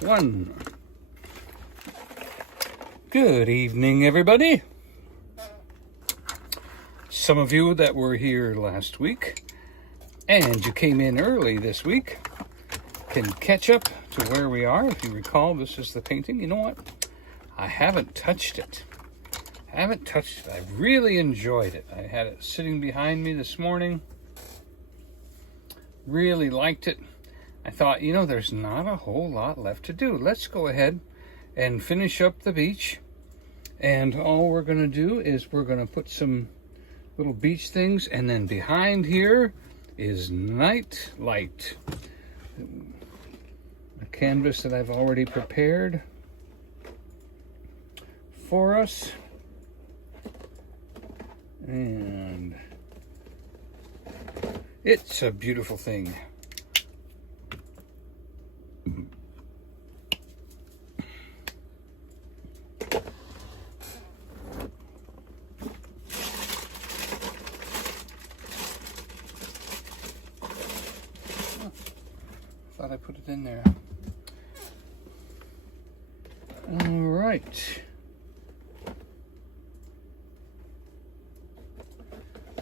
One. Good evening, everybody. Some of you that were here last week and you came in early this week can catch up to where we are. If you recall, this is the painting. You know what? I haven't touched it. I really enjoyed it. I had it sitting behind me this morning. Really liked it. I thought, there's not a whole lot left to do. Let's go ahead and finish up the beach. And all we're going to do is we're going to put some little beach things. And then behind here is Night Light. A canvas that I've already prepared for us. And it's a beautiful thing. Thought I put it in there. All right.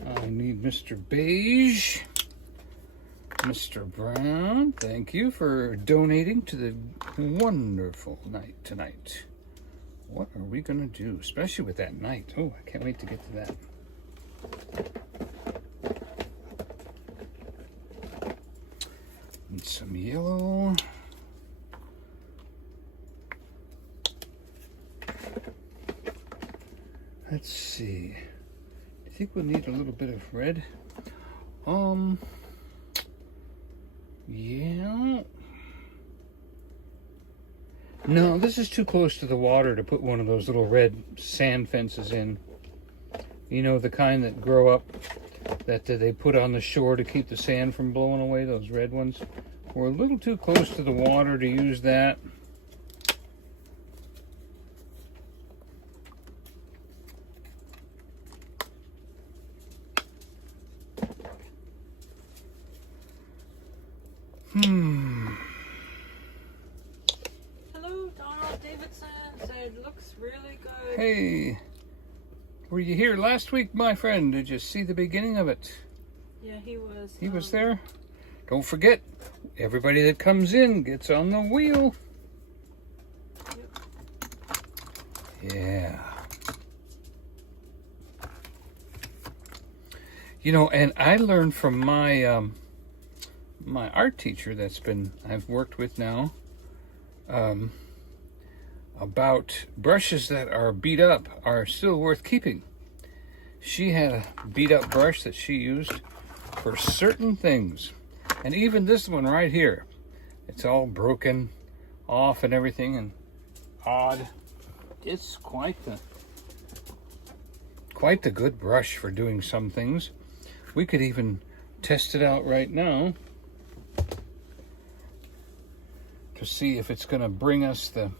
I need Mr. Beige, Mr. Brown. Thank you for donating to the wonderful night tonight. What are we going to do, especially with that night? Oh, I can't wait to get to that. And some yellow. Let's see. I think we'll need a little bit of red. Yeah. No, this is too close to the water to put one of those little red sand fences in. You know, the kind that grow up that they put on the shore to keep the sand from blowing away, those red ones. We're a little too close to the water to use that. Hello, Donald Davidson said looks really good. Hey, were you here last week, my friend? Did you see the beginning of it? Yeah, he was. He was there. Don't forget, everybody that comes in gets on the wheel. Yep. Yeah. And I learned from my my art teacher I've worked with now, about brushes that are beat up are still worth keeping. She had a beat up brush that she used for certain things. And even this one right here, it's all broken off and everything and odd. It's quite the good brush for doing some things. We could even test it out right now to see if it's going to bring us the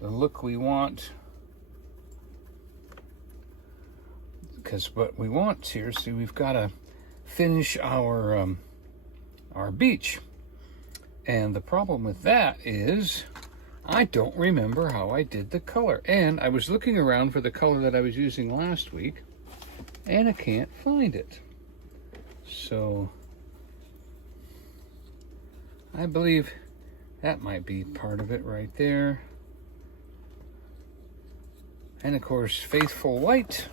look we want. Because what we want here, see, we've got to finish our beach. And the problem with that is I don't remember how I did the color. And I was looking around for the color that I was using last week, and I can't find it. So I believe that might be part of it right there. And of course, Faithful White.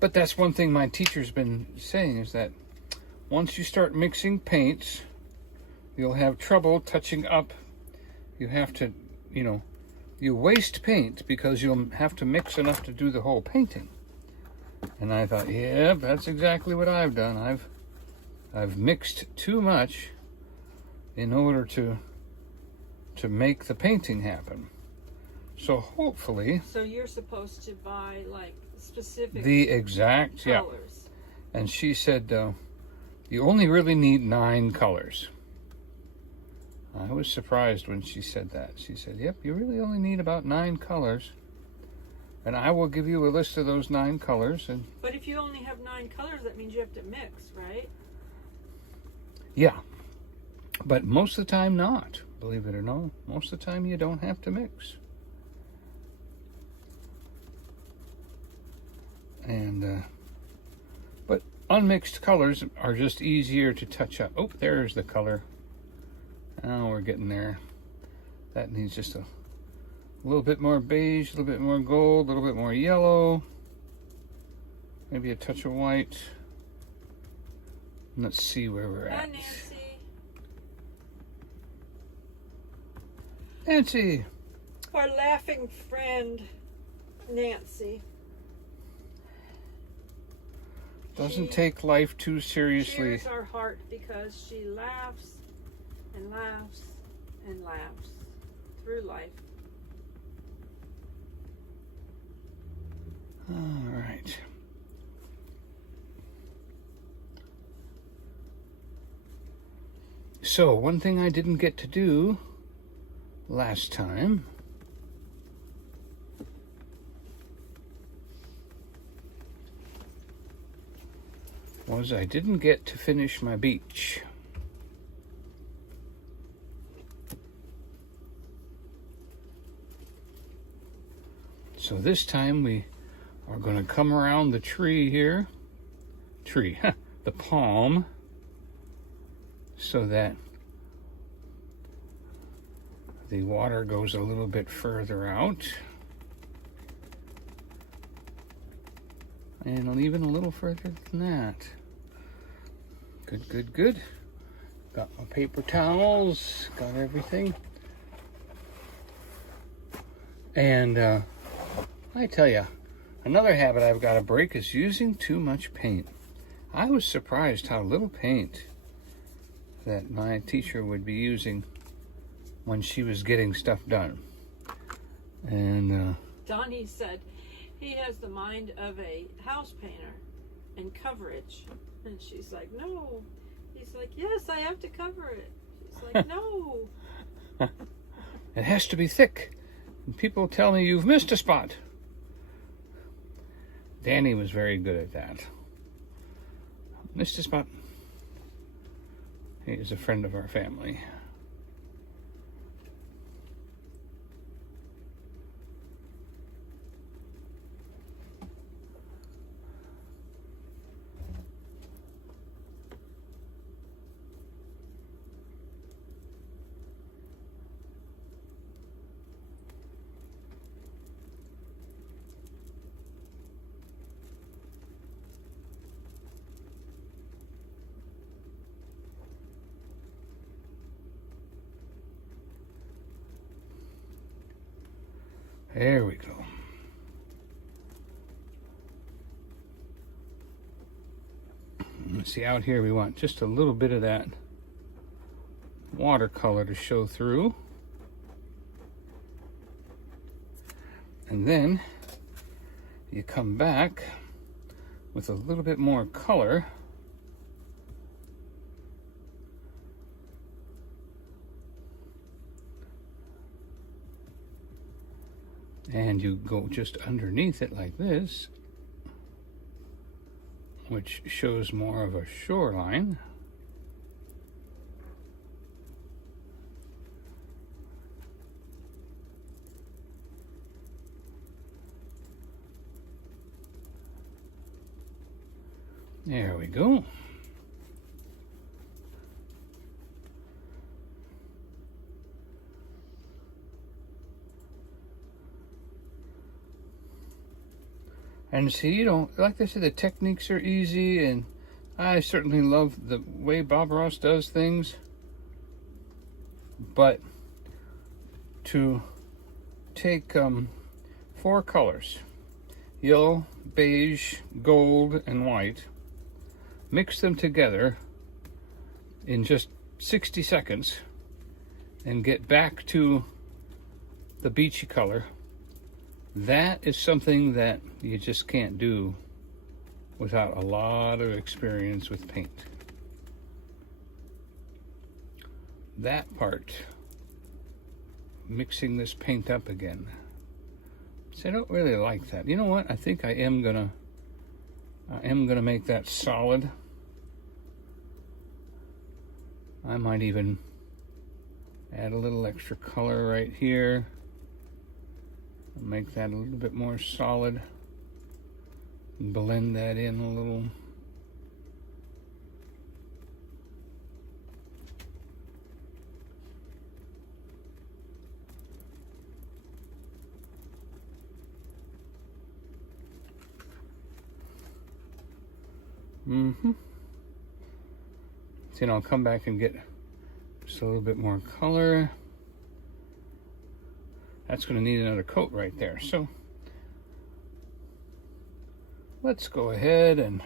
But that's one thing my teacher's been saying, is that once you start mixing paints, you'll have trouble touching up. You have to, you waste paint because you'll have to mix enough to do the whole painting. And I thought, yeah, that's exactly what I've done. I've mixed too much in order to make the painting happen. So hopefully. So you're supposed to buy like specific the exact colors. Yeah. And she said you only really need 9 colors. I was surprised when she said that. She said, "Yep, you really only need about 9 colors." And I will give you a list of those 9 colors. But if you only have 9 colors, that means you have to mix, right? Yeah. But most of the time not. believe it or not. Most of the time you don't have to mix. And but unmixed colors are just easier to touch up. Oh, there's the color. Now we're getting there. That needs just a little bit more beige, a little bit more gold, a little bit more yellow, maybe a touch of white. Let's see where we're Hi, at. Nancy. Nancy! Our laughing friend, Nancy. Doesn't She take life too seriously. cheers our heart because she laughs and laughs and laughs through life. All right. So, one thing I didn't get to do last time was I didn't get to finish my beach. So this time we are going to come around the tree here. The palm. So that the water goes a little bit further out. And even a little further than that. Good, good, good. Got my paper towels, got everything. And I tell you, another habit I've got to break is using too much paint. I was surprised how little paint that my teacher would be using when she was getting stuff done. And Donnie said he has the mind of a house painter and coverage. And she's like, no. He's like, yes, I have to cover it. She's like, no. it has to be thick. And people tell me you've missed a spot. Danny was very good at that. Missed a spot. He is a friend of our family. There we go. Let's see, out here we want just a little bit of that watercolor to show through. And then you come back with a little bit more color. And you go just underneath it like this, which shows more of a shoreline. There we go. And see, you know, like I said, the techniques are easy, and I certainly love the way Bob Ross does things. But to take 4 colors, yellow, beige, gold, and white, mix them together in just 60 seconds, and get back to the beachy color, that is something that you just can't do without a lot of experience with paint. That part, mixing this paint up again. So I don't really like that. You know what? I think I am gonna make that solid. I might even Add a little extra color right here. Make that a little bit more solid. Blend that in a little. Then I'll come back and get just a little bit more color. That's going to need another coat right there. So let's go ahead and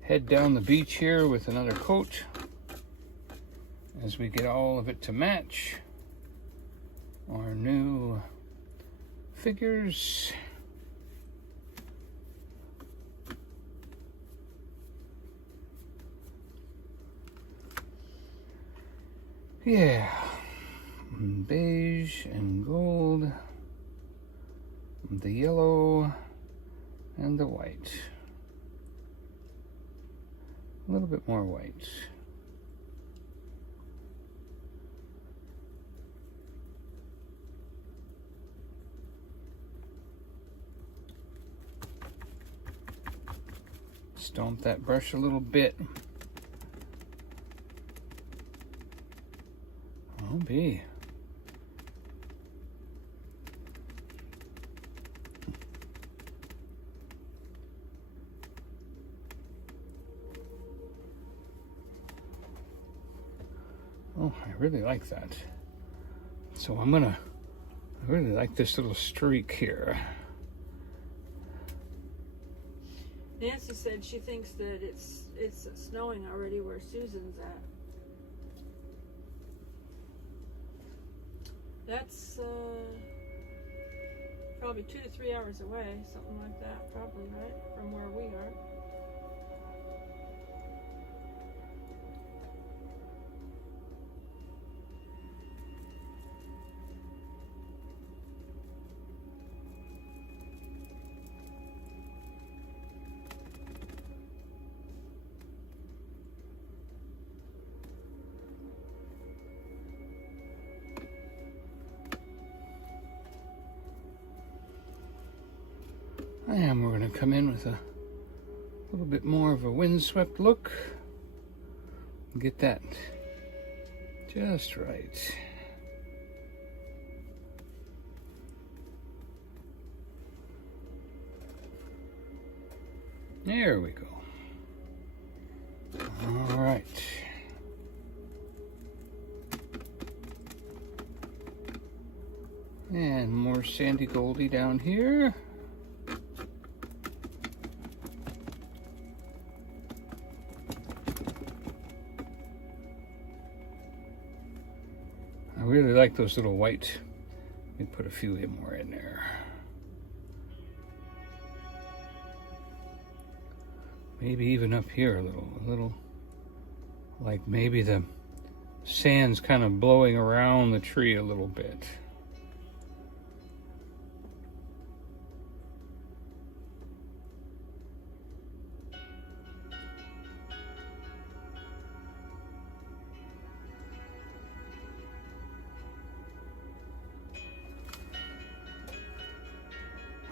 head down the beach here with another coat as we get all of it to match our new figures. Yeah, beige and gold, the yellow and the white. A little bit more white. Stomp that brush a little bit. Oh, be. Oh, I really like that. So I really like this little streak here. Nancy said she thinks that it's snowing already where Susan's at. That's probably 2 to 3 hours away, something like that, probably, right, from where we are. And we're going to come in with a little bit more of a windswept look. Get that just right. There we go. All right. And more sandy goldy down here. I really like those little white. Let me put a few more in there. Maybe even up here a little, like maybe the sand's kind of blowing around the tree a little bit.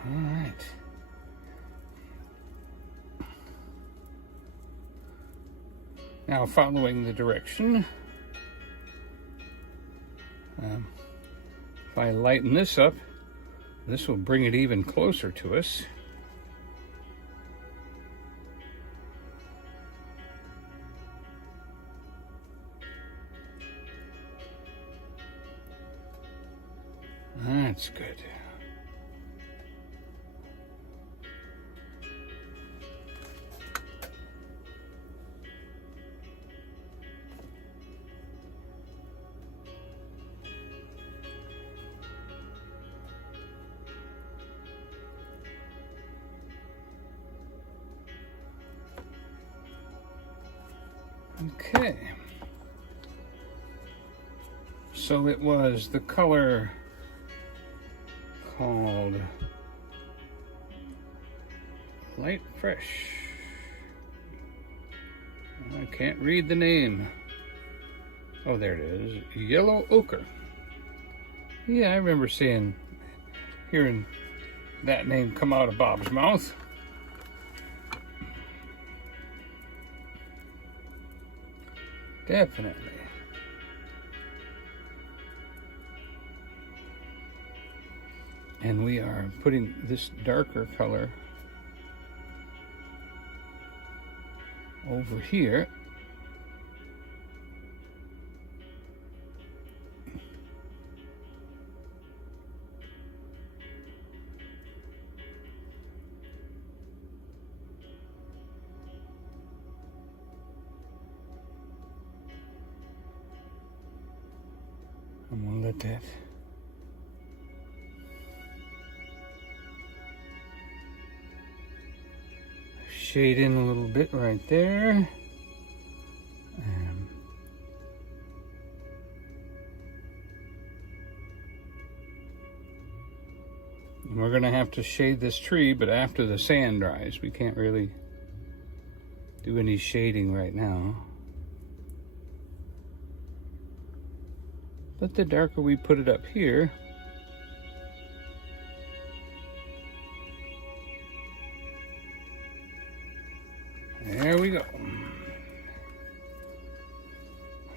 All right. Now following the direction, if I lighten this up, this will bring it even closer to us. That's good. Okay, so it was the color called Light Fresh. I can't read the name. Oh, there it is. Yellow ochre. Yeah, I remember hearing that name come out of Bob's mouth. Definitely. And we are putting this darker color over here. I'm gonna let that shade in a little bit right there. We're gonna have to shade this tree, but after the sand dries. We can't really do any shading right now. But the darker we put it up here, there we go.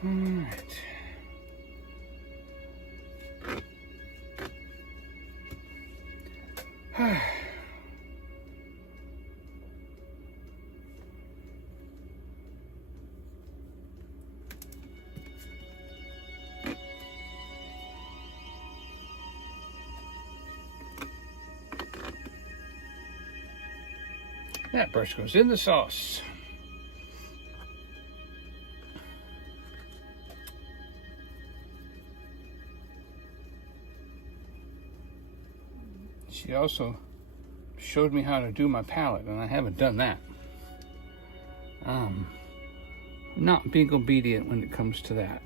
All right. That brush goes in the sauce. She also showed me how to do my palette, and I haven't done that. Not being obedient when it comes to that.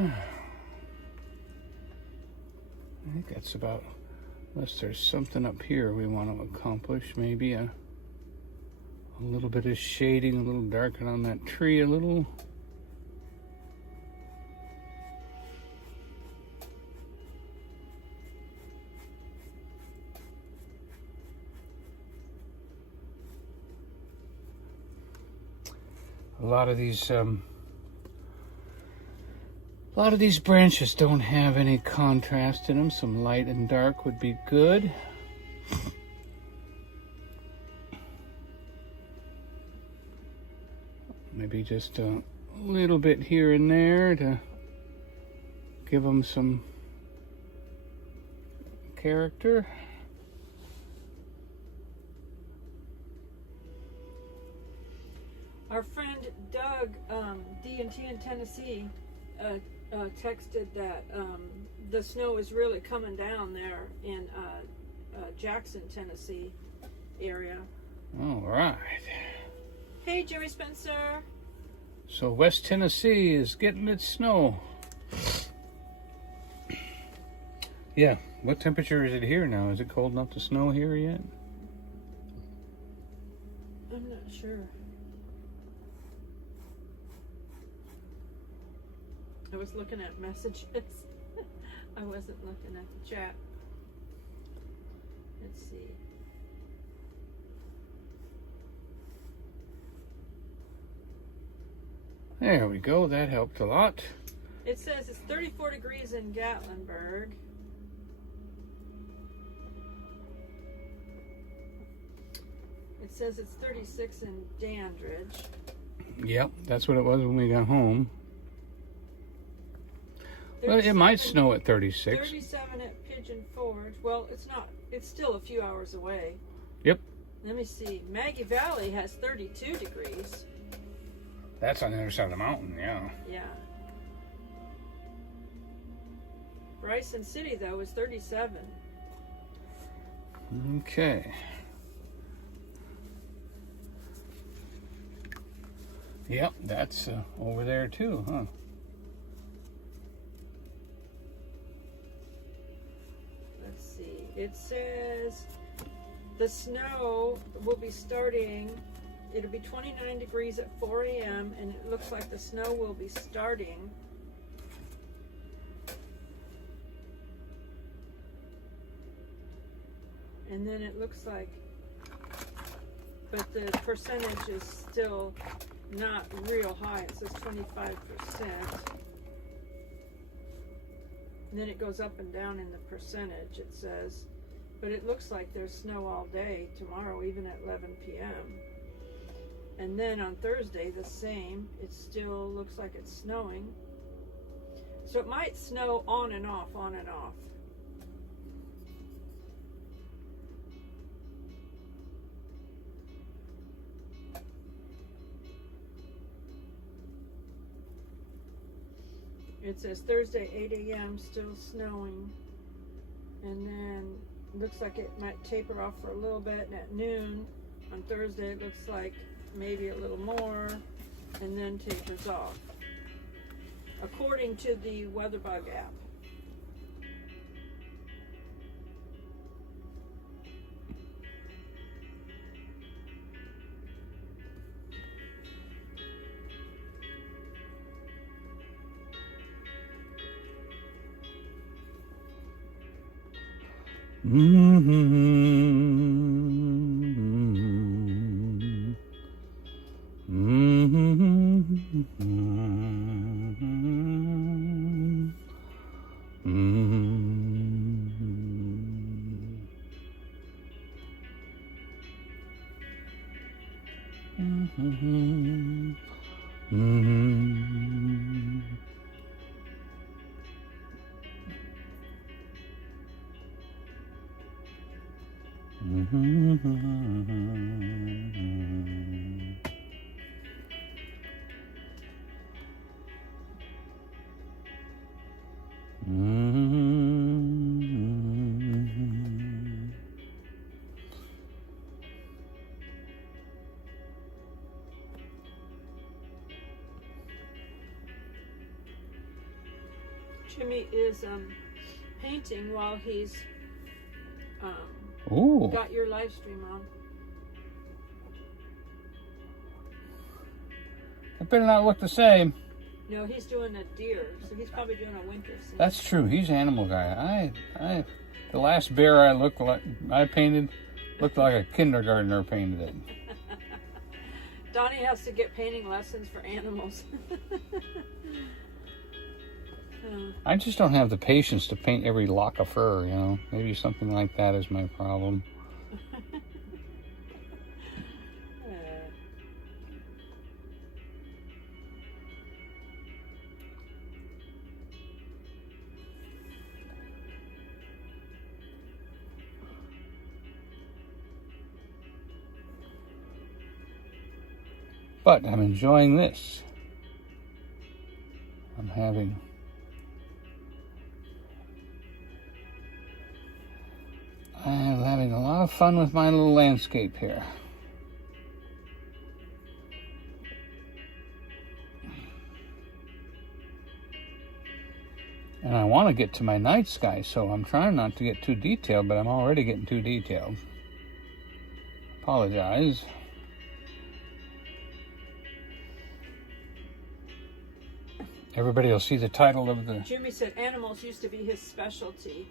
I think that's about, unless there's something up here we want to accomplish, maybe a little bit of shading, a little darken on that tree a little. A lot of these branches don't have any contrast in them. Some light and dark would be good. Maybe just a little bit here and there to give them some character. Our friend Doug, D&T in Tennessee, texted that the snow is really coming down there in Jackson, Tennessee area. All right. Hey, Jimmy Spencer. So West Tennessee is getting its snow. Yeah. What temperature is it here now? Is it cold enough to snow here yet? I'm not sure. I was looking at messages. I wasn't looking at the chat. Let's see. There we go. That helped a lot. It says it's 34 degrees in Gatlinburg. It says it's 36 in Dandridge. Yep, that's what it was when we got home. Well, it might snow at 36. 37 at Pigeon Forge. Well, it's not. It's still a few hours away. Yep. Let me see. Maggie Valley has 32 degrees. That's on the other side of the mountain, yeah. Yeah. Bryson City, though, is 37. Okay. Yep, that's over there too, huh? Let's see. It says the snow will be starting. It'll be 29 degrees at 4 a.m. and it looks like the snow will be starting and then it looks like, but the percentage is still not real high. It says 25%. And then it goes up and down in the percentage, it says. But it looks like there's snow all day tomorrow, even at 11 p.m. And then on Thursday, the same. It still looks like it's snowing. So it might snow on and off, on and off. It says Thursday, 8 a.m., still snowing. And then looks like it might taper off for a little bit. And at noon on Thursday, it looks like maybe a little more. And then tapers off, according to the WeatherBug app. Jimmy is painting while he's Ooh. got your live stream on. It better not look the same. No, he's doing a deer, so he's probably doing a winter scene. That's true. He's an animal guy. The last bear I painted looked like a kindergartner painted it. Donnie has to get painting lessons for animals. I just don't have the patience to paint every lock of fur, you know. Maybe something like that is my problem. But I'm enjoying this. I'm having a lot of fun with my little landscape here. And I want to get to my night sky, so I'm trying not to get too detailed, but I'm already getting too detailed. Apologize. Everybody will see the title of the... Jimmy said animals used to be his specialty.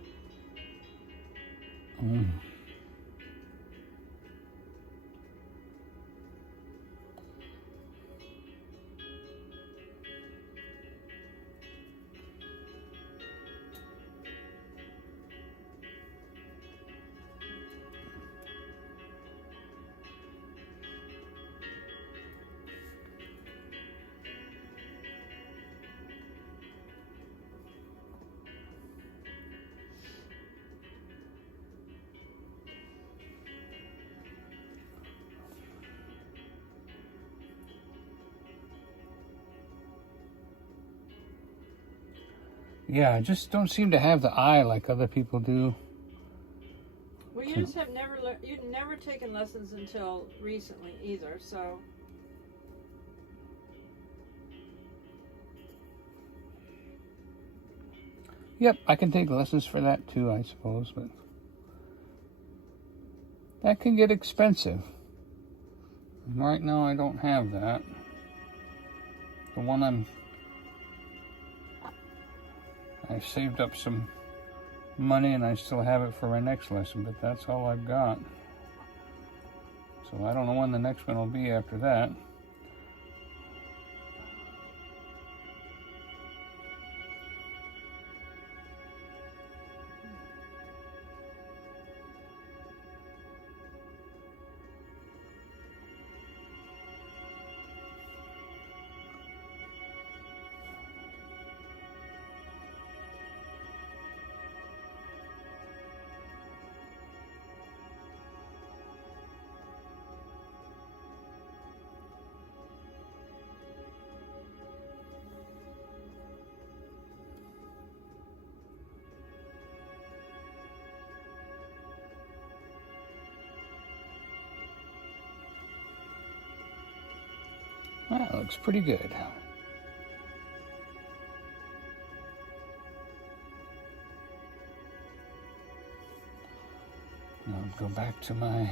Yeah, I just don't seem to have the eye like other people do. Well, you just have never you've never taken lessons until recently either, so. Yep, I can take lessons for that too, I suppose, but that can get expensive. Right now I don't have that. The one I saved up some money and I still have it for my next lesson, but that's all I've got. So I don't know when the next one will be after that. That looks pretty good. Now I'll go back to my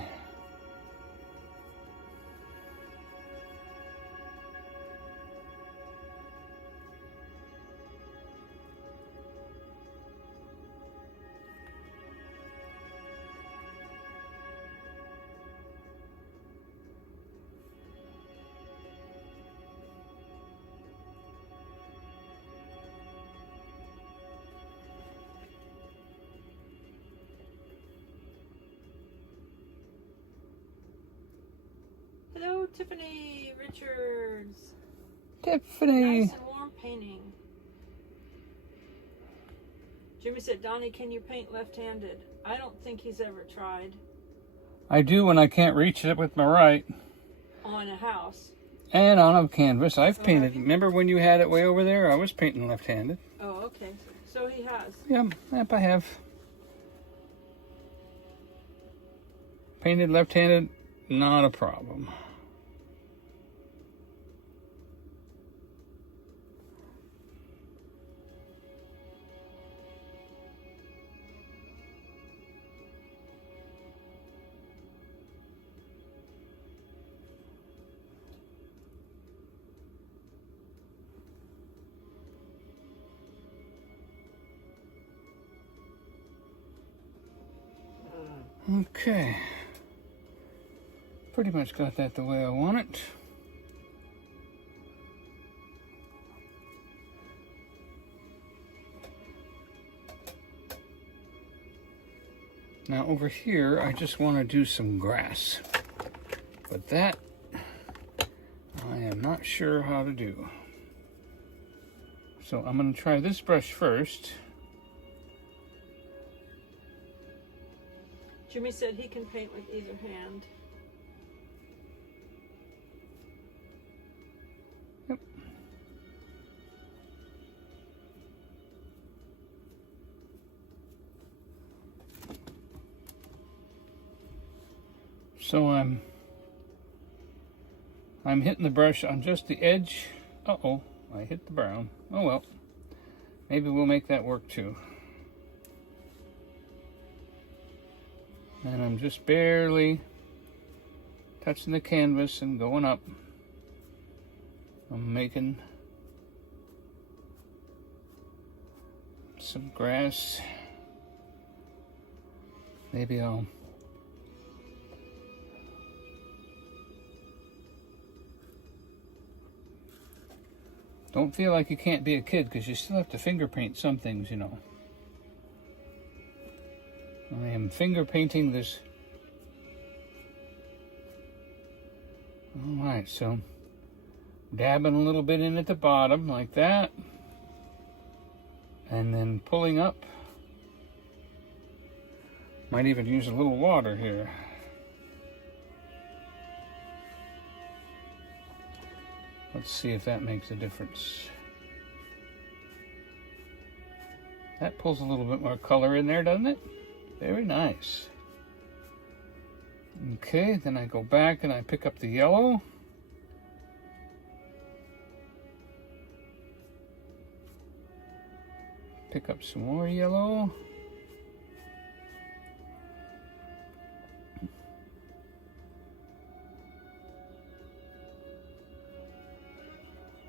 Hello, Tiffany Richards. Tiffany. Nice and warm painting. Jimmy said, Donnie, can you paint left-handed? I don't think he's ever tried. I do when I can't reach it with my right. On a house. And on a canvas. I've painted. Have you? Remember when you had it way over there? I was painting left-handed. Oh, okay. So he has. Yep, I have. Painted left-handed, not a problem. Okay. Pretty much got that the way I want it. Now over here, I just want to do some grass. But that, I am not sure how to do. So I'm going to try this brush first. Jimmy said he can paint with either hand. Yep. So I'm hitting the brush on just the edge. Uh-oh, I hit the brown. Oh well, maybe we'll make that work too. And I'm just barely touching the canvas and going up. I'm making some grass. Maybe I'll don't feel like you can't be a kid because you still have to finger paint some things, you know. I am finger painting this. All right, so dabbing a little bit in at the bottom like that. And then pulling up. Might even use a little water here. Let's see if that makes a difference. That pulls a little bit more color in there, doesn't it? Very nice. Okay, then I go back and I pick up the yellow. Pick up some more yellow.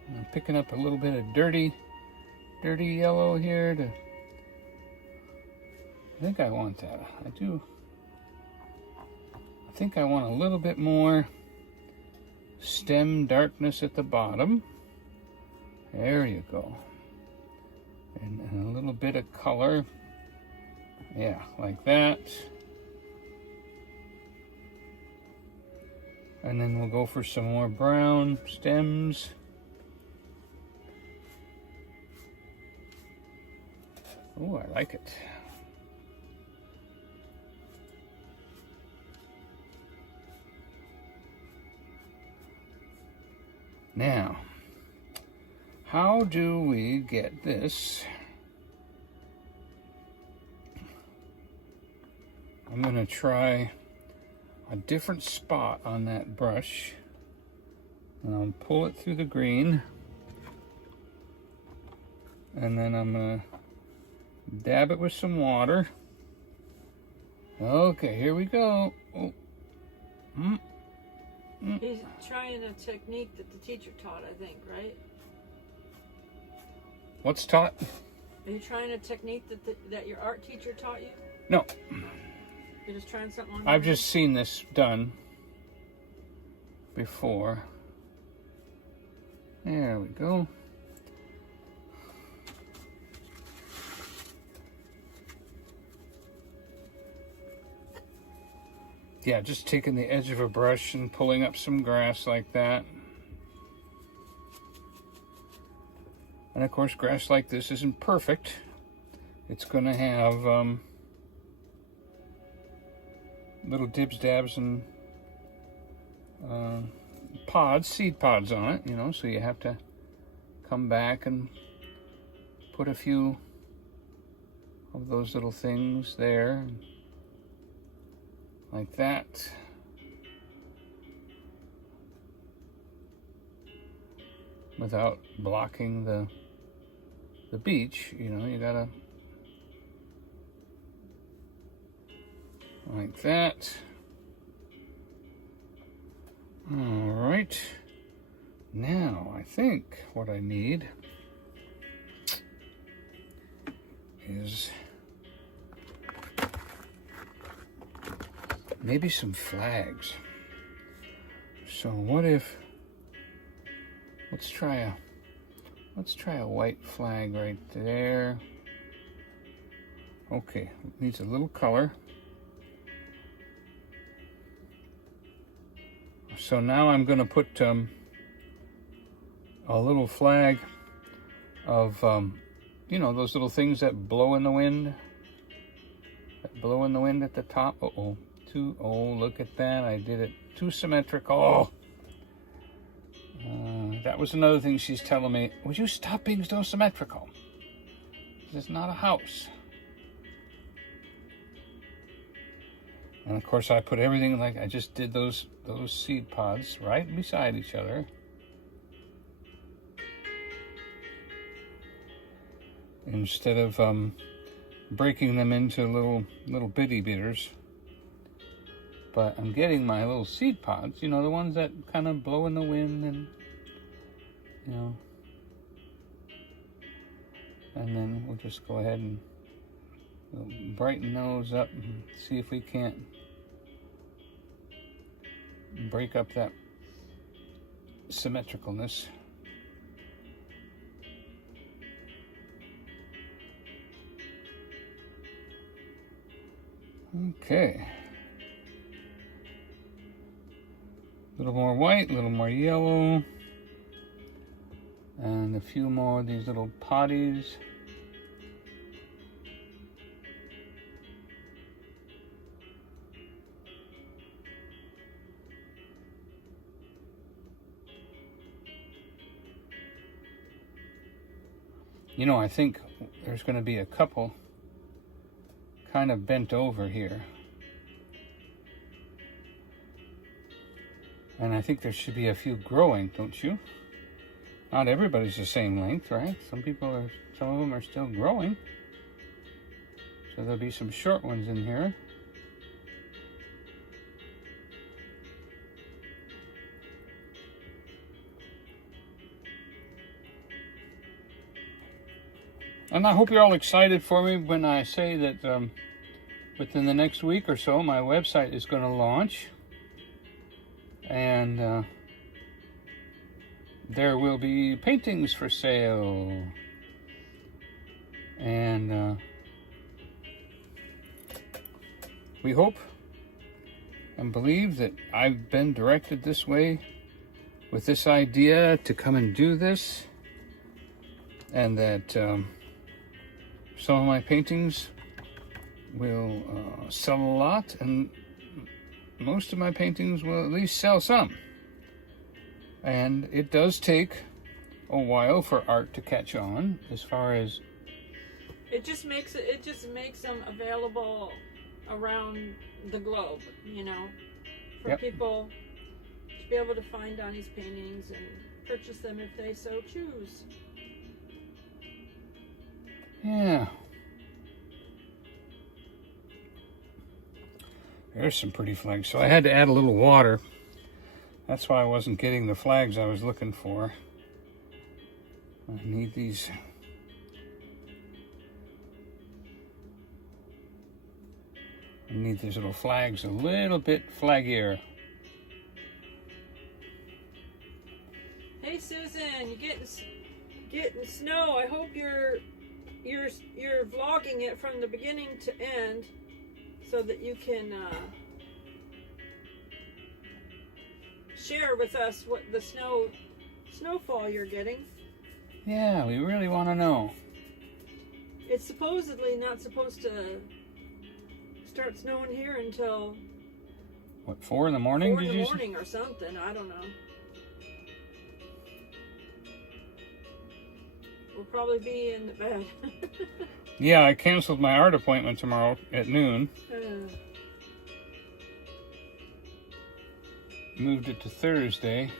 I'm picking up a little bit of dirty yellow here to, I think I want that. I do. I think I want a little bit more stem darkness at the bottom. There you go. And a little bit of color. Yeah, like that. And then we'll go for some more brown stems. Oh, I like it. Now, how do we get this? I'm going to try a different spot on that brush. And I'll pull it through the green. And then I'm going to dab it with some water. Okay, here we go. Oh. He's trying a technique that the teacher taught, I think, right? What's taught? Are you trying a technique that your art teacher taught you? No. You're just trying something on I've just seen this done before. There we go. Yeah, just taking the edge of a brush and pulling up some grass like that. And of course, grass like this isn't perfect. It's gonna have little dibs, dabs, and pods, seed pods on it, you know, so you have to come back and put a few of those little things there. Like that. Without blocking the beach, you know, you gotta like that. All right. Now I think what I need is maybe some flags. So what if, let's try a white flag right there. Okay, it needs a little color. So now I'm going to put a little flag of, you know, those little things that blow in the wind. That blow in the wind at the top. Uh-oh. Oh, look at that. I did it too symmetrical. That was another thing she's telling me. Would you stop being so symmetrical? This is not a house. And of course I put everything like I just did those seed pods right beside each other. Instead of breaking them into little bitty bitters. But I'm getting my little seed pods, you know, the ones that kind of blow in the wind and, you know. And then we'll just go ahead and brighten those up and see if we can't break up that symmetricalness. Okay. A little more white, a little more yellow, and a few more of these little potties. You know, I think there's going to be a couple kind of bent over here. And I think there should be a few growing, don't you? Not everybody's the same length, right? Some of them are still growing. So there'll be some short ones in here. And I hope you're all excited for me when I say that within the next week or so, my website is going to launch. And there will be paintings for sale. And we hope and believe that I've been directed this way with this idea to come and do this. And that some of my paintings will sell a lot, and most of my paintings will at least sell some. And it does take a while for art to catch on, as far as it just makes them available around the globe, you know, for Yep. people to be able to find Donnie's paintings and purchase them if they so choose. yeah. There's some pretty flags. So I had to add a little water. That's why I wasn't getting the flags I was looking for. I need these. I need these little flags a little bit flaggier. Hey Susan, you getting snow. I hope you're vlogging it from the beginning to end, so that you can share with us what the snowfall you're getting. Yeah, we really want to know. It's supposedly not supposed to start snowing here until What, 4 in the morning? 4 in did the you morning or something. I don't know. We'll probably be in the bed. Yeah, I canceled my art appointment tomorrow at noon. Moved it to Thursday.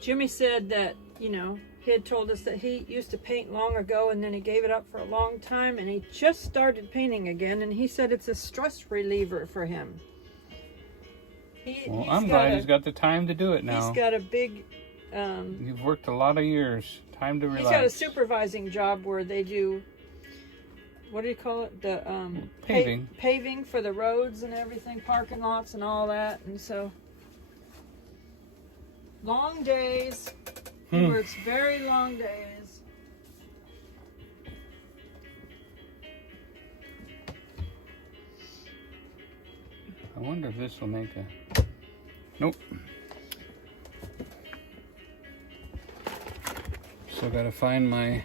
Jimmy said that, you know, he had told us that he used to paint long ago and then he gave it up for a long time and he just started painting again, and he said it's a stress reliever for him. Well, I'm glad he's got the time to do it now. He's got a big... You've worked a lot of years. Time to relax. He's got a supervising job where they do... What do you call it? The Paving. Paving for the roads and everything, parking lots and all that, and so... Long days. He works very long days. I wonder if this will make a... Nope. Still gotta find my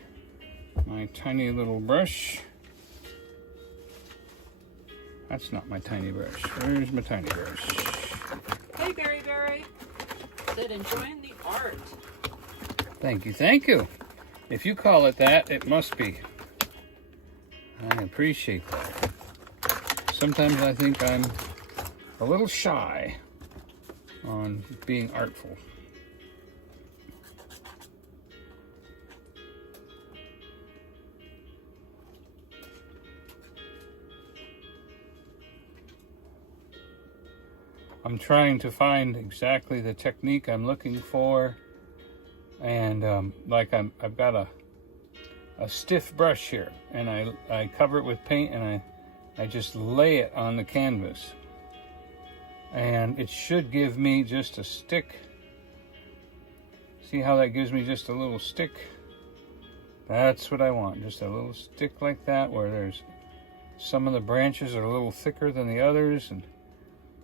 tiny little brush. That's not my tiny brush. Where's my tiny brush? Hey, Berry Berry. Said enjoying the art. Thank you, thank you. If you call it that, it must be. I appreciate that. Sometimes I think I'm a little shy on being artful. I'm trying to find exactly the technique I'm looking for, and like I've got a stiff brush here, and I cover it with paint, and I just lay it on the canvas, and it should give me just a stick. See how that gives me just a little stick? That's what I want, just a little stick like that, where there's some of the branches are a little thicker than the others, and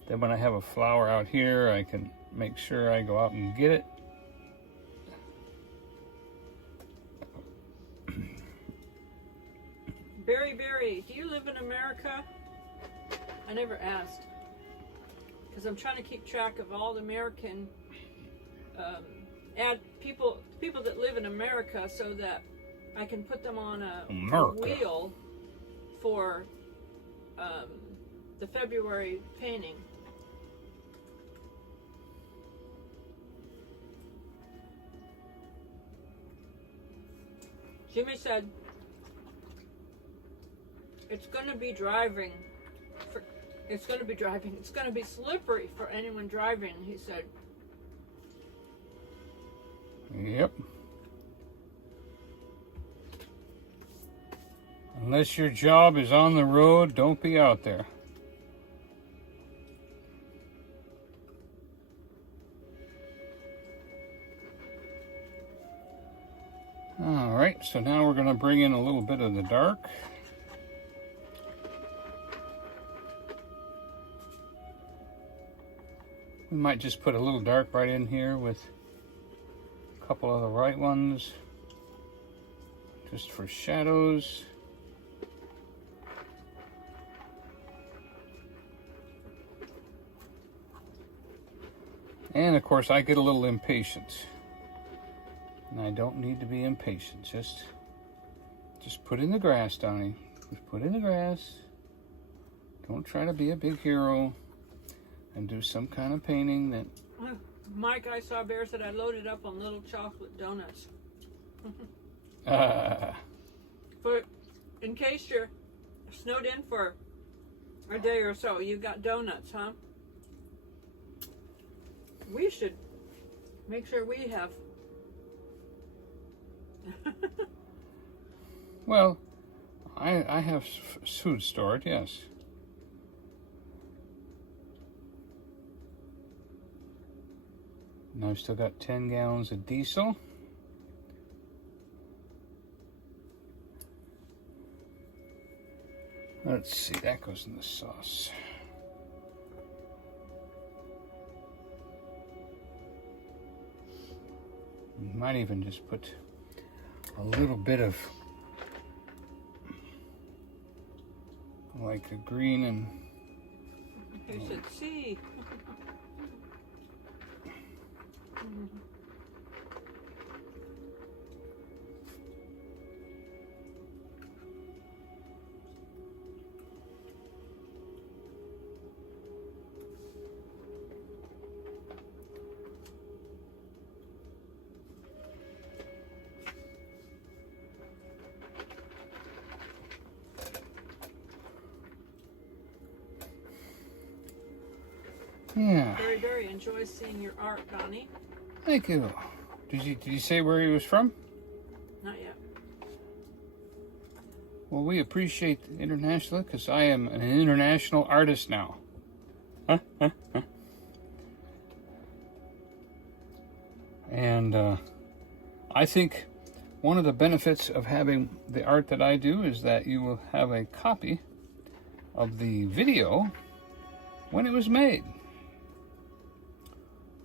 then when I have a flower out here, I can make sure I go out and get it. live in America? I never asked. Because I'm trying to keep track of all the American people that live in America so that I can put them on a wheel for the February painting. Jimmy said it's going to be driving. It's going to be slippery for anyone driving, he said. Yep. Unless your job is on the road, don't be out there. All right, so now we're going to bring in a little bit of the dark. We might just put a little dark right in here with a couple of the right ones, just for shadows. And of course, I get a little impatient. And I don't need to be impatient. Just put in the grass, Donnie. Just put in the grass. Don't try to be a big hero and do some kind of painting that... Mike, I saw Bear said I loaded up on little chocolate donuts. But in case you're snowed in for a day or so, you got donuts, huh? We should make sure we have. Well, I have food stored, yes. And I've still got 10 gallons of diesel. Let's see, that goes in the sauce. You might even just put a little bit of like a green and... You should see. Yeah. Very enjoy seeing your art, Donnie. Thank you. Did you say where he was from? Not yet. Well, we appreciate internationally because I am an international artist now. And I think one of the benefits of having the art that I do is that you will have a copy of the video when it was made.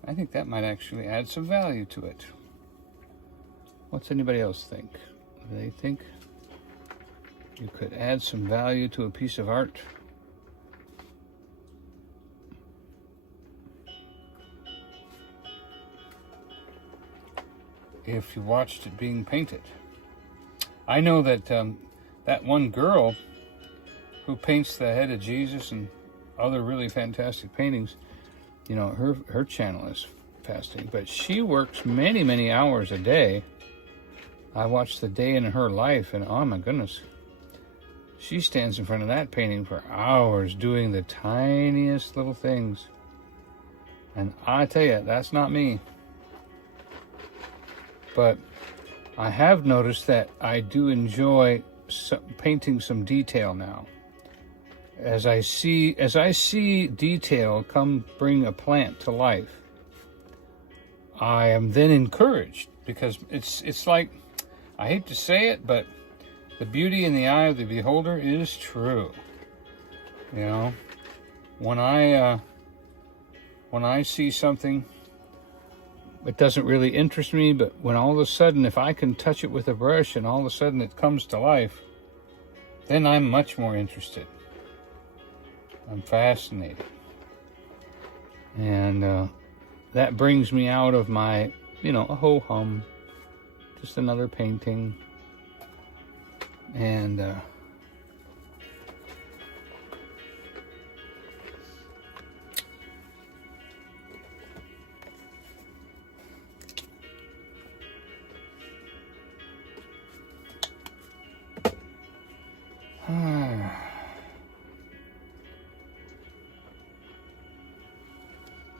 I think that might actually add some value to it. What's anybody else think? Do they think you could add some value to a piece of art? If you watched it being painted. I know that that one girl who paints the head of Jesus and other really fantastic paintings, you know, her channel is fascinating, but she works many hours a day. I watched the day in her life, and oh my goodness, she stands in front of that painting for hours doing the tiniest little things. And I tell you, that's not me. But I have noticed that I do enjoy painting some detail now. As I see detail come bring a plant to life, I am then encouraged, because it's like, I hate to say it, but the beauty in the eye of the beholder is true. You know, when I see something, it doesn't really interest me, but when all of a sudden, if I can touch it with a brush and all of a sudden it comes to life, then I'm much more interested. I'm fascinated. And that brings me out of my, a ho-hum, just another painting. And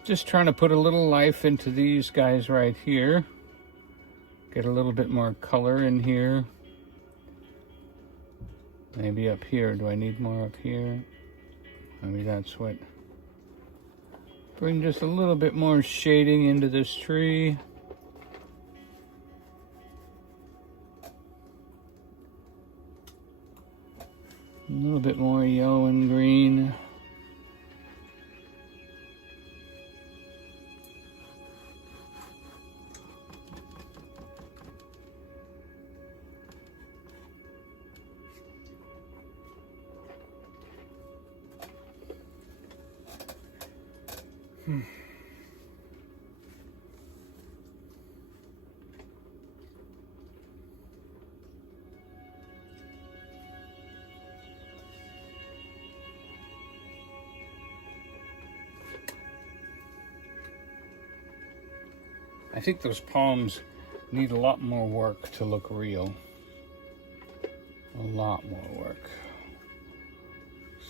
just trying to put a little life into these guys right here. Get a little bit more color in here. Maybe up here. Do I need more up here? Maybe that's what. Bring just a little bit more shading into this tree. A little bit more yellow and green. I think those palms need a lot more work to look real. A lot more work.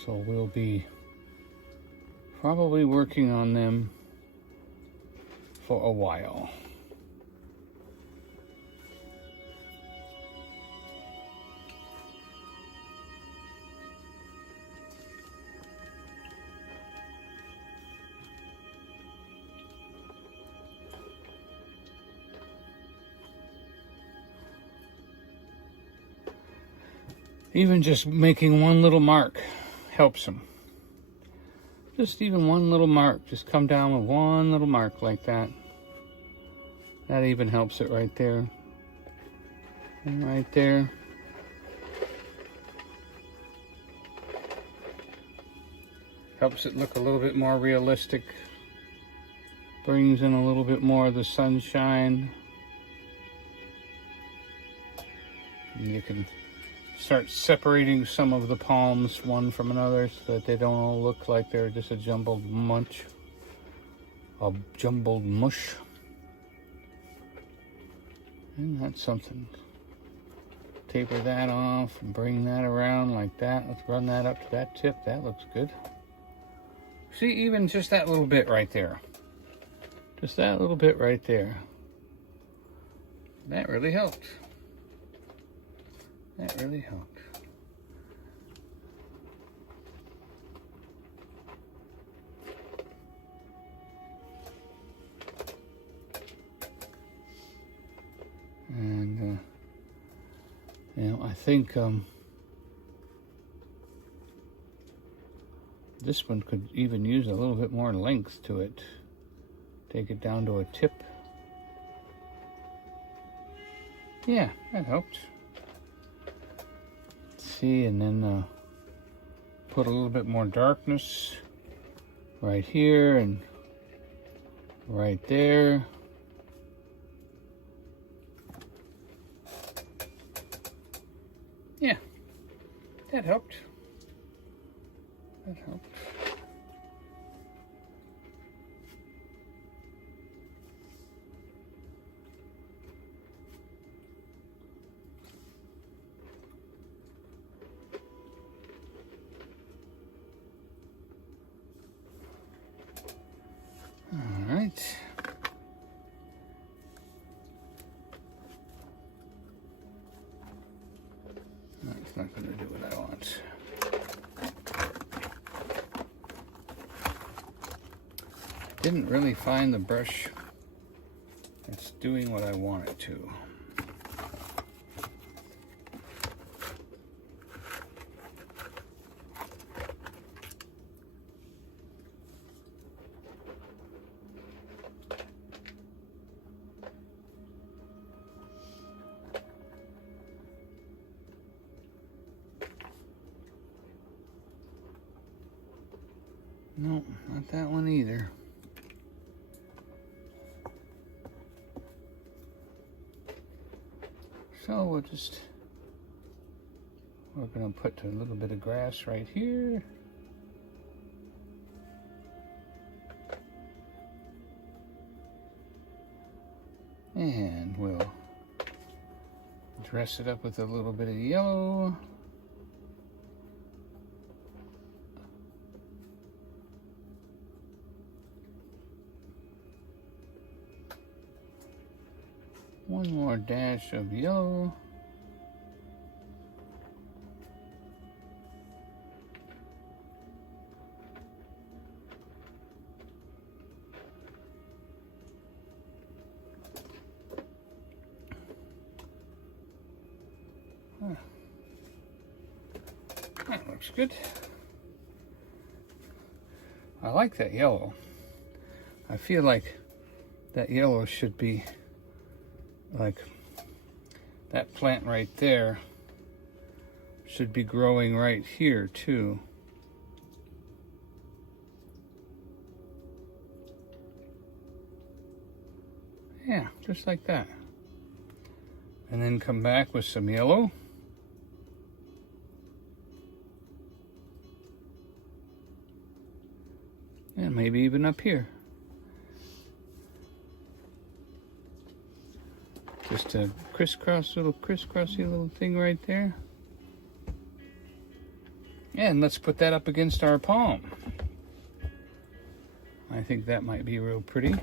So we'll be probably working on them for a while. Even just making one little mark helps them. Just even one little mark. Just come down with one little mark like that. That even helps it right there. And right there. Helps it look a little bit more realistic. Brings in a little bit more of the sunshine. And you can start separating some of the palms one from another so that they don't all look like they're just a jumbled mush. And that's something. Taper that off and bring that around like that. Let's run that up to that tip. That looks good. See, even just that little bit right there. Just that little bit right there. That really helped. That really helped. And, I think this one could even use a little bit more length to it. Take it down to a tip. Yeah, that helped. See, and then put a little bit more darkness right here and right there. Yeah, that helped. That helped. That's not going to do what I want. Didn't really find the brush that's doing what I want it to. No, not that one either. So we're going to put a little bit of grass right here. And we'll dress it up with a little bit of yellow. One more dash of yellow. That looks good. I like that yellow. I feel like that yellow should be like that plant right there should be growing right here too. Yeah, just like that. And then come back with some yellow. And maybe even up here. Just a crisscrossy little thing right there. And let's put that up against our palm. I think that might be real pretty.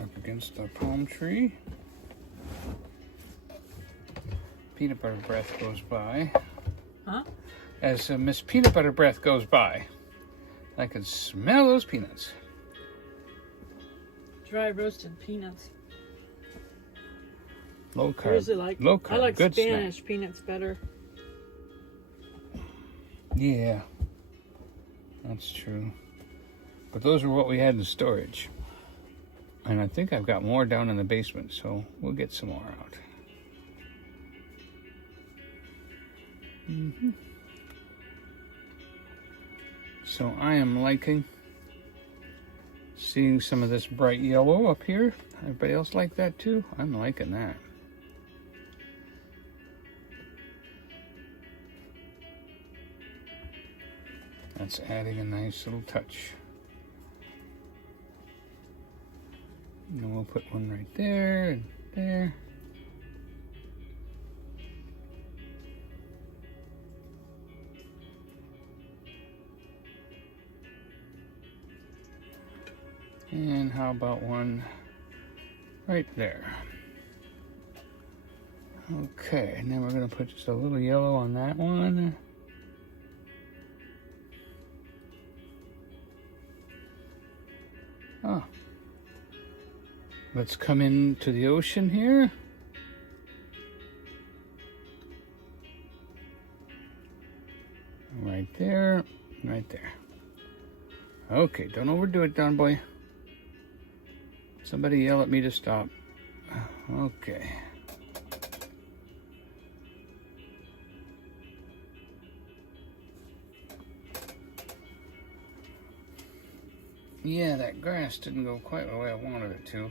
Up against our palm tree. Peanut butter breath goes by. Huh? As Miss Peanut Butter Breath goes by. I can smell those peanuts. Dry roasted peanuts. Low carb. I usually like, low carb. I like Good Spanish snack. peanuts better. Yeah, that's true. But those are what we had in storage. And I think I've got more down in the basement, so we'll get some more out. So I am liking seeing some of this bright yellow up here. Everybody else like that too? I'm liking that. That's adding a nice little touch. And then we'll put one right there and there. And how about one right there? Okay, and then we're going to put just a little yellow on that one. Oh. Let's come into the ocean here. Right there, right there. Okay, don't overdo it, Don Boy. Somebody yell at me to stop. Okay. Yeah, that grass didn't go quite the way I wanted it to.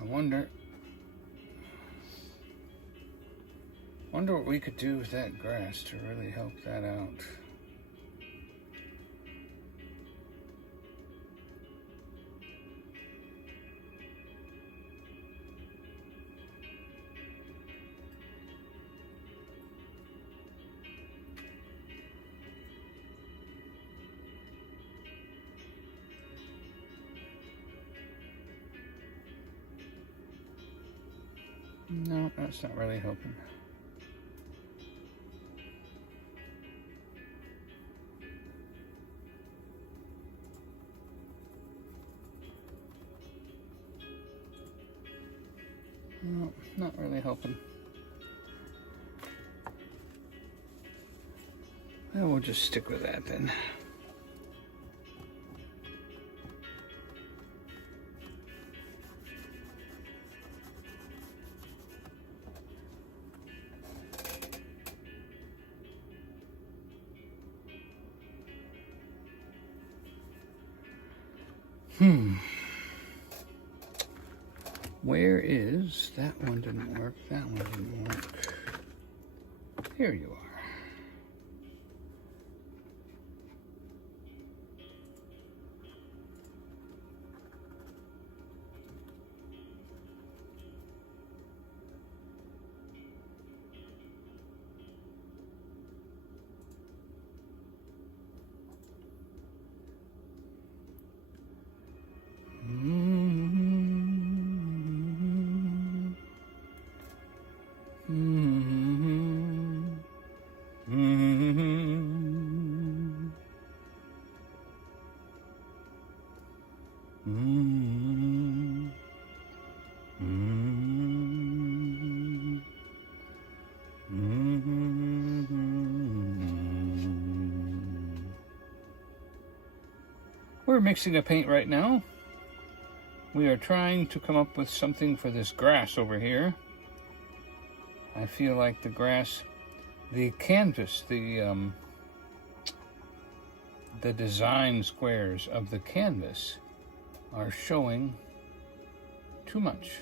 I wonder what we could do with that grass to really help that out. No, that's not really helping. No, not really helping. Well, we'll just stick with that then. Where is that one? Didn't work. That one didn't work. Here you are. We're mixing a paint right now. We are trying to come up with something for this grass over here. I feel like the grass, the canvas, the design squares of the canvas are showing too much.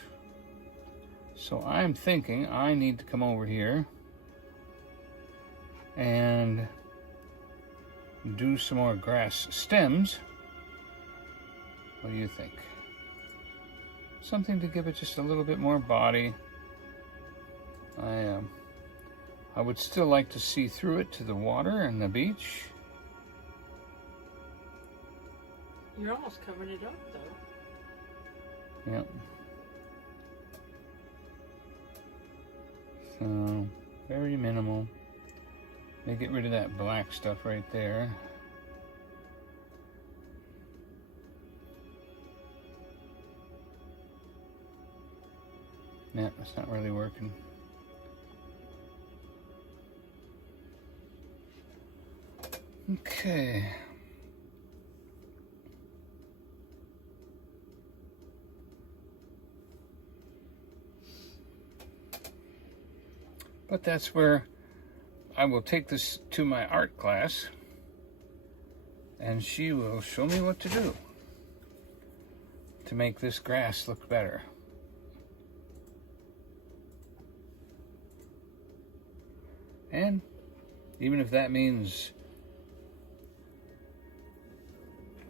So I'm thinking I need to come over here and do some more grass stems. What do you think? Something to give it just a little bit more body. I would still like to see through it to the water and the beach. You're almost covering it up, though. Yep. So, very minimal. They get rid of that black stuff right there. Yeah, that's not really working. Okay. But that's where I will take this to my art class, and she will show me what to do to make this grass look better. And even if that means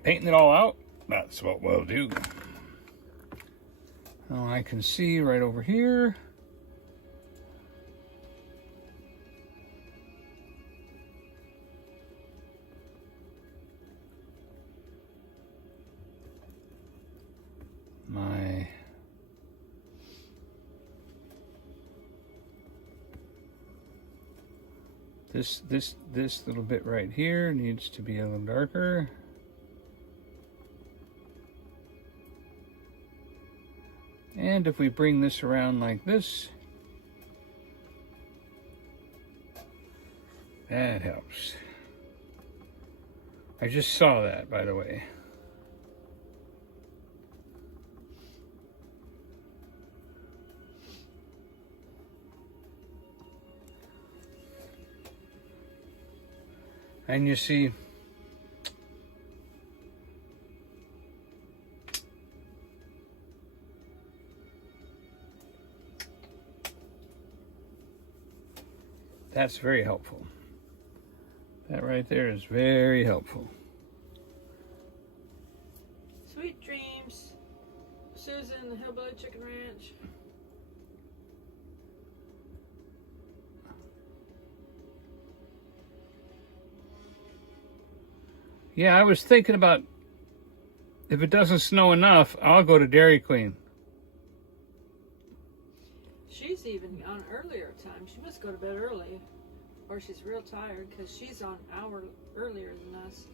painting it all out, that's what we'll do. Now I can see right over here. This little bit right here needs to be a little darker. And if we bring this around like this, that helps. I just saw that, by the way. And you see, that's very helpful. That right there is very helpful. Sweet dreams, Susan, the Hillbilly Chicken Ranch. Yeah, I was thinking about if it doesn't snow enough, I'll go to Dairy Queen. She's even on earlier time. She must go to bed early, or she's real tired because she's on an hour earlier than us.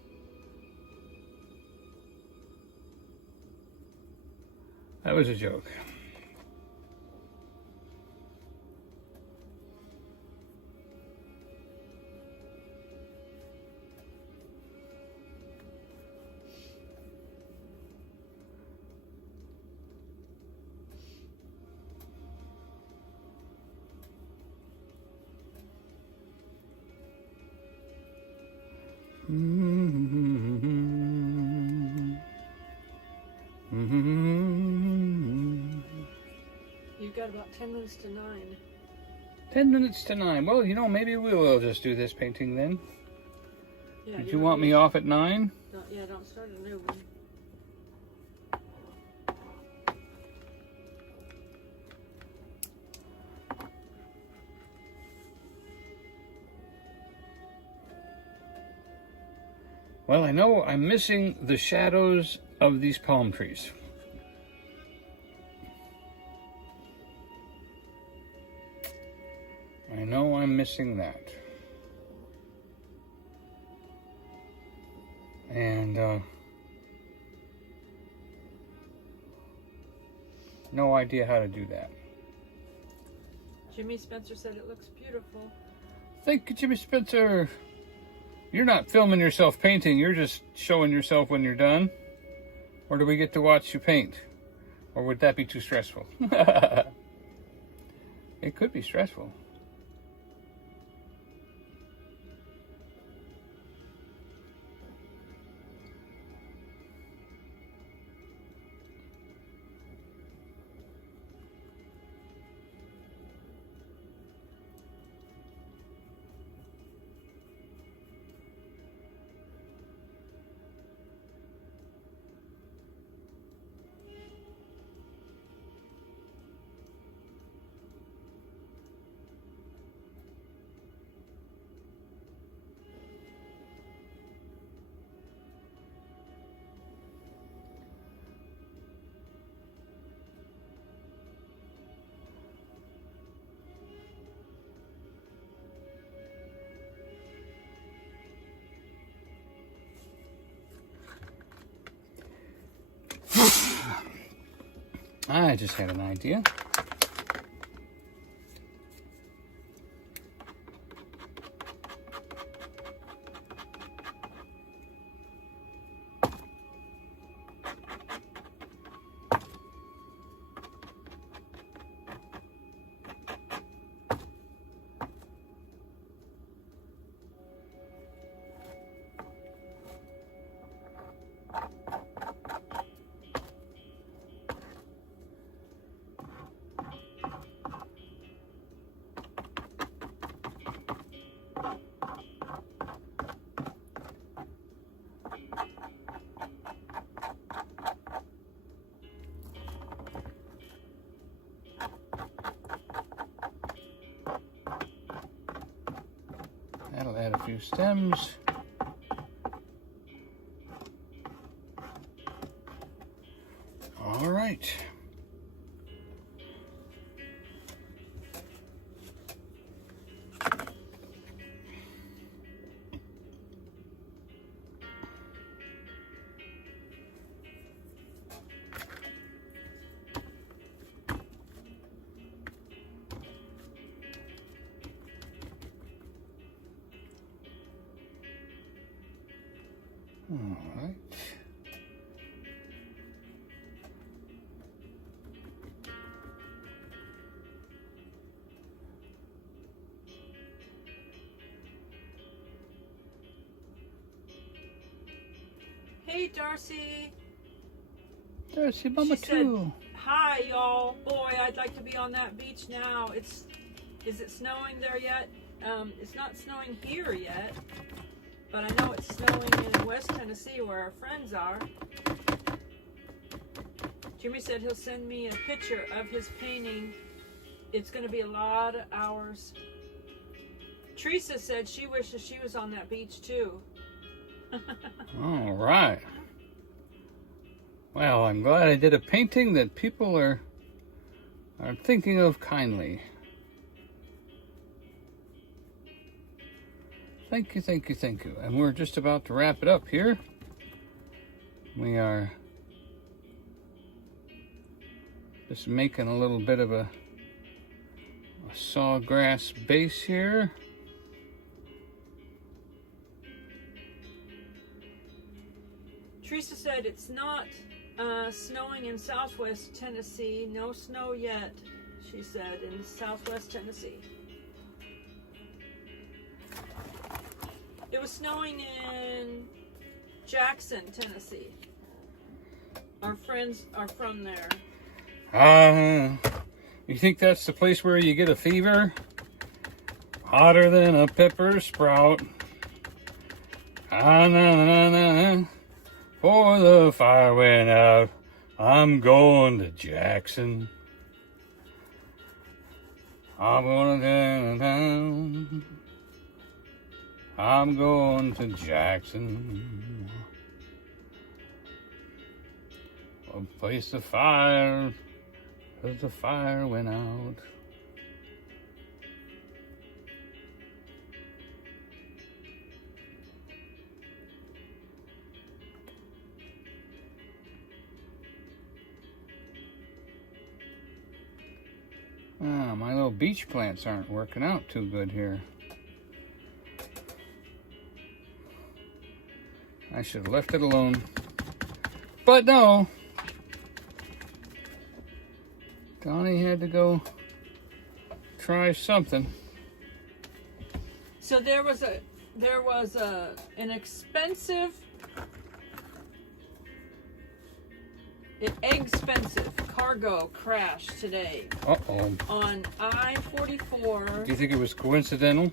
That was a joke. 10 minutes to 9. 10 minutes to 9. Well, you know, maybe we will just do this painting then. Yeah, Did you want me off at 9? Don't start a new one. Well, I know I'm missing the shadows of these palm trees. I know I'm missing that. And, no idea how to do that. Jimmy Spencer said it looks beautiful. Thank you, Jimmy Spencer. You're not filming yourself painting, you're just showing yourself when you're done. Or do we get to watch you paint? Or would that be too stressful? It could be stressful. I just had an idea. That'll add a few stems. All right. All right. Hey, Darcy. Darcy Mama She too. Hi, y'all. Boy, I'd like to be on that beach now. Is it snowing there yet? It's not snowing here yet, but I know it's snowing in West Tennessee where our friends are. Jimmy said he'll send me a picture of his painting. It's going to be a lot of hours. Teresa said she wishes she was on that beach too. All right. Well, I'm glad I did a painting that people are thinking of kindly. Thank you, thank you, thank you. And we're just about to wrap it up here. We are just making a little bit of a sawgrass base here. Teresa said it's not snowing in Southwest Tennessee. No snow yet, she said, in Southwest Tennessee. It was snowing in Jackson, Tennessee. Our friends are from there. You think that's the place where you get a fever? Hotter than a pepper sprout. Ah, na, na, na, na. For the fire went out. I'm going to Jackson. I'm going down. I'm going to Jackson. I'll place the fire, 'cause the fire went out. Ah, my little beach plants aren't working out too good here. I should have left it alone. But no. Donnie had to go try something. So there was an expensive, expensive cargo crash today Uh-oh. on I-44 Do you think it was coincidental?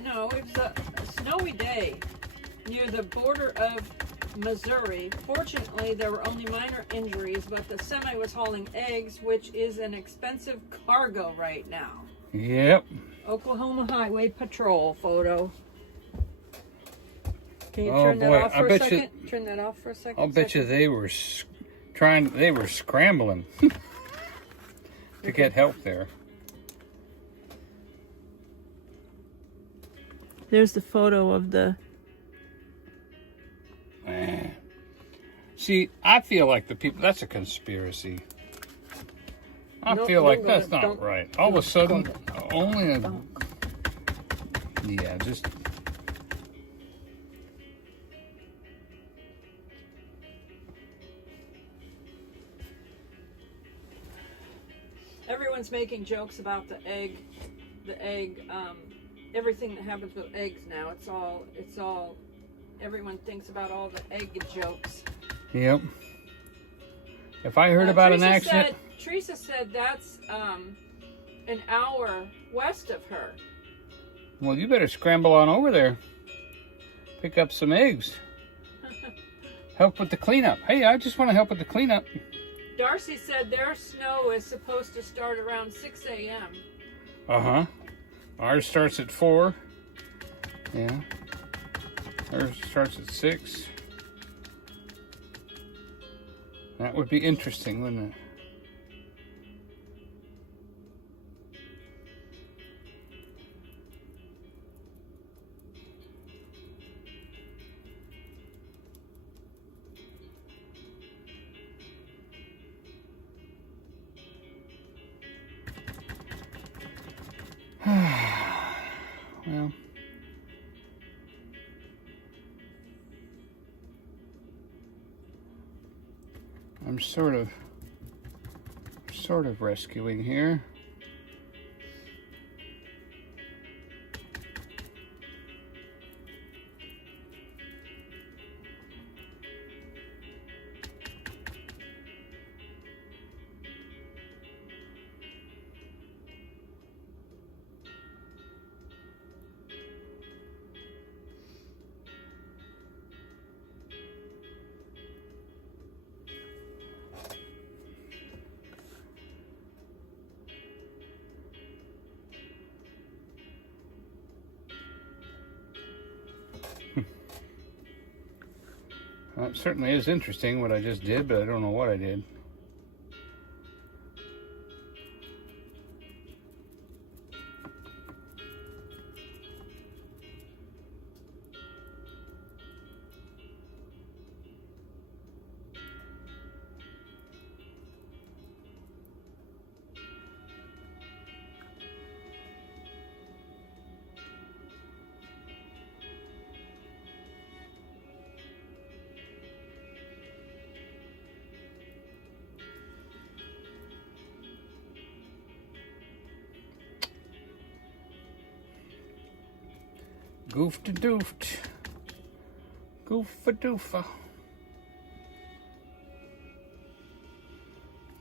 no, it was a snowy day near the border of Missouri. Fortunately, there were only minor injuries, but the semi was hauling eggs, which is an expensive cargo right now. Yep. Oklahoma Highway Patrol photo. Can you Oh, turn that boy, off I for a bet you- second? Turn that off for a second. I'll bet you they were scrambling to get help there. There's the photo of the. See, I feel like the people, that's a conspiracy. I Nope, feel like don't that's go- not don't- right. All of a sudden, don't. only a, Don't. yeah, just, Everyone's making jokes about the egg, everything that happens with eggs now. It's all. Everyone thinks about all the egg jokes. yep. If I heard about an accident, Teresa said that's an hour west of her. well, you better scramble on over there. Pick up some eggs. Help with the cleanup. Hey, I just want to help with the cleanup. Darcy said their snow is supposed to start around 6 a.m. Uh-huh. Ours starts at 4. Yeah. Ours starts at 6. That would be interesting, wouldn't it? Well, I'm sort of rescuing here. Well, it certainly is interesting what I just did, but I don't know what I did. Goofed doofed. Goofa doofa.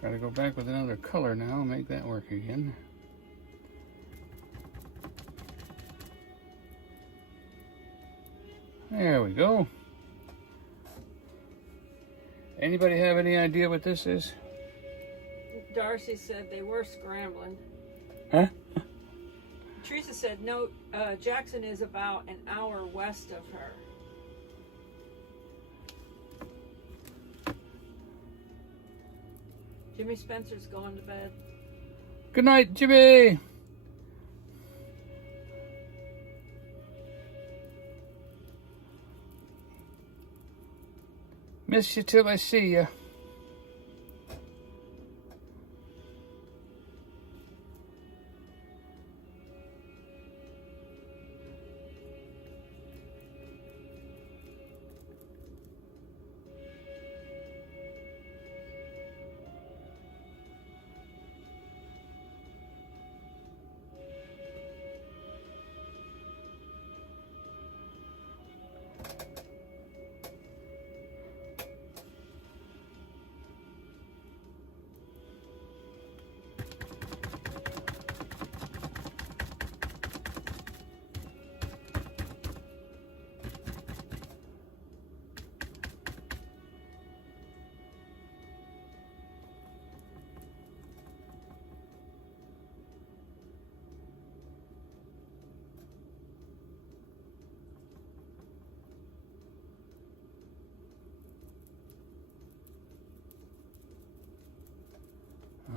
Try to go back with another color now, make that work again. There we go. Anybody have any idea what this is? Darcy said they were scrambling. Huh? Teresa said no, Jackson is about an hour west of her. Jimmy Spencer's going to bed. Good night, Jimmy. Miss you till I see you.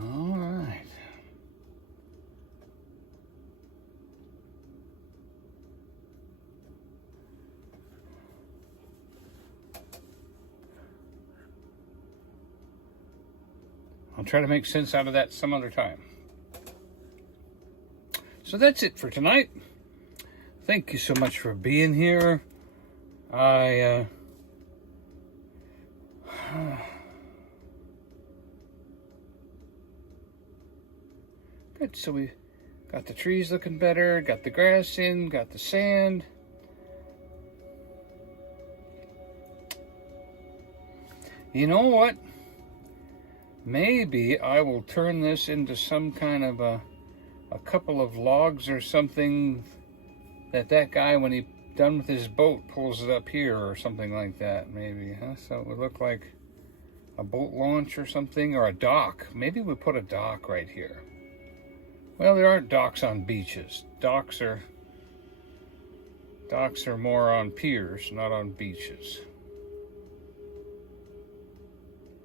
All right. I'll try to make sense out of that some other time. So that's it for tonight. Thank you so much for being here. Good, so we got the trees looking better, got the grass in, got the sand. You know what? Maybe I will turn this into some kind of a couple of logs or something that guy, when he done with his boat, pulls it up here or something like that, maybe, huh? So it would look like a boat launch or something, or a dock. Maybe we put a dock right here. Well, there aren't docks on beaches. Docks are more on piers, not on beaches.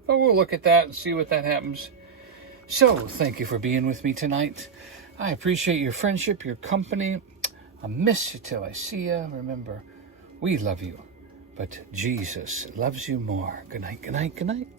But we'll look at that and see what that happens. So, thank you for being with me tonight. I appreciate your friendship, your company. I'll miss you till I see you. Remember, we love you, but Jesus loves you more. Good night, good night, good night.